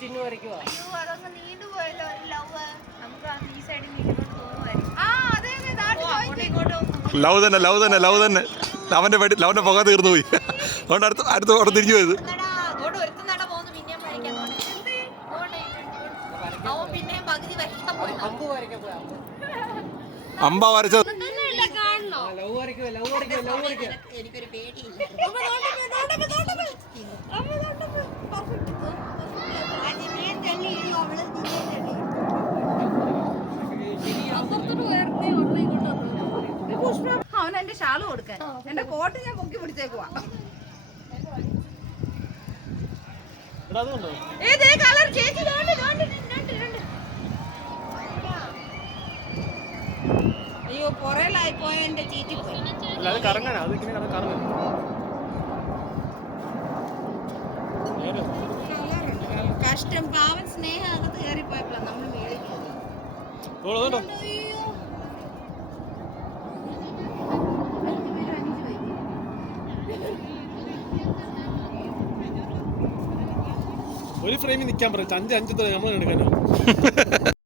ചിഹ്നം വരയ്ക്കുവാ. അയ്യോ അതങ്ങ് നീണ്ടുപോയല്ലോ ഒരു ലവ്. നമുക്ക് ഈ സൈഡിൽ നീട്ടിക്കൊണ്ട് തോന്നുമായിരിക്കും. ലവ് തന്നെ ലവ് തന്നെ ലവ് തന്നെ. ലവന്റെ പുക തീർന്നു പോയി. അതുകൊണ്ട് അടുത്ത് അവിടെ തിരിഞ്ഞു പോയത്. അമ്പ വരച്ചത് എനിക്കൊരു പേടിയില്ല. അവൻ എന്റെ ഷാള് കൊടുക്കാൻ എന്റെ കോട്ട് ഞാൻ പൊക്കി പിടിച്ചേക്കുവാ. ഏതേ കളർ ചേച്ചി? അയ്യോ പുറയിലായി പോയ എന്റെ ചീറ്റി പോയി. കഷ്ടം പാവൻ സ്നേഹം അകത്ത് കയറിപ്പോയപ്പോഴാണ് നമ്മൾ മേടിക്കുന്നത്. ഒരു ഫ്രെയിമിൽ നിൽക്കാൻ പറയും. 5 നമ്മൾ എടുക്കാനോ.